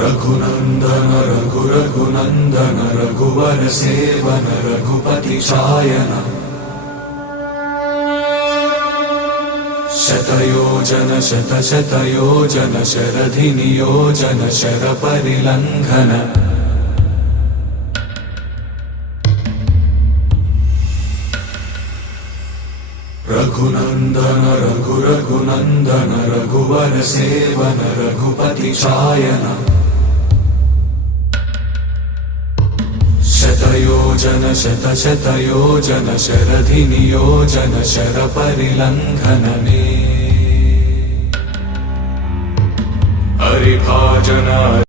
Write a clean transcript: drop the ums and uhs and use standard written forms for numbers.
रघुनंदन रघुनंदन रघुवर seven Raghupati Shayan शतयोजन शतयोजन शरधि नियोजन sir परिलंघन Raghunandan Raghunandan रघुवर seven Raghupati Shayan शतयोजन शतयोजन शरधि नियोजन sir परिलंघन हरिभाजन।